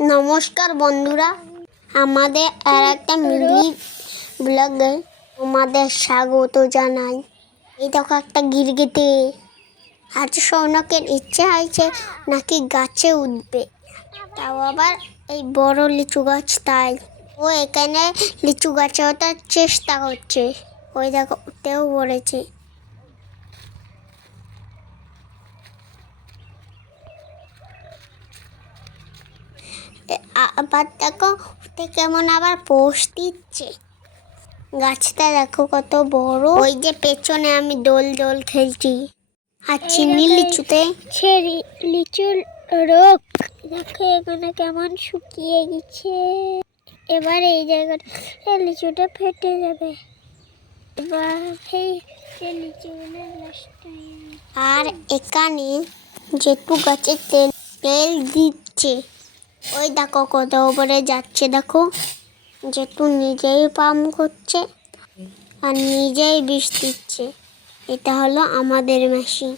নমস্কার বন্ধুরা, আমাদের আর একটা মিনি ব্লগে তোমাদের স্বাগত জানাই। এই দেখো একটা গিরগিটি। আজ সৌনকের ইচ্ছে হয়েছে নাকি গাছে উঠবে, তাও আবার এই বড় লিচু গাছ। তাই ও এখানে লিচু গাছে ওঠার চেষ্টা করছে। ওই দেখো উঠেও পড়েছে। আবার দেখো উঠে কেমন আবার পোষ দিচ্ছে। গাছটা দেখো কত বড়। ওই যে পেছনে আমি দোল দোল খেলছি আর চিনি লিচুতে ছেড়ি লিচুর রোগ দেখো এখানে কেমন শুকিয়ে গেছে। এবার এই জায়গাটা লিচুটা ফেটে যাবে। এবার এই লিচুগুলো আর এখানে যেটু গাছে তেল দিচ্ছে। ওই দেখো কত উপরে যাচ্ছে। দেখো যেটু নিজেই পাম্প করছে আর নিজেই বিষ দিচ্ছে। এটা হলো আমাদের মেশিন।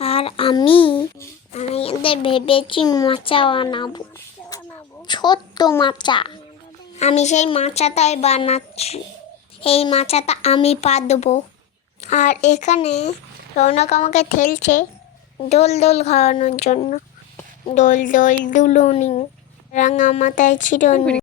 আর আমি ভেবেছি মাচা বানাবো, ছোট্ট মাচা। আমি সেই মাচাটাই বানাচ্ছি। এই মাচাটা আমি পাতবো। আর এখানে রৌনক আমাকে ঠেলছে দোল দোল খাওয়ানোর জন্য। দোল দোল দুলুনি, রাঙা মাথায় চিরুনি।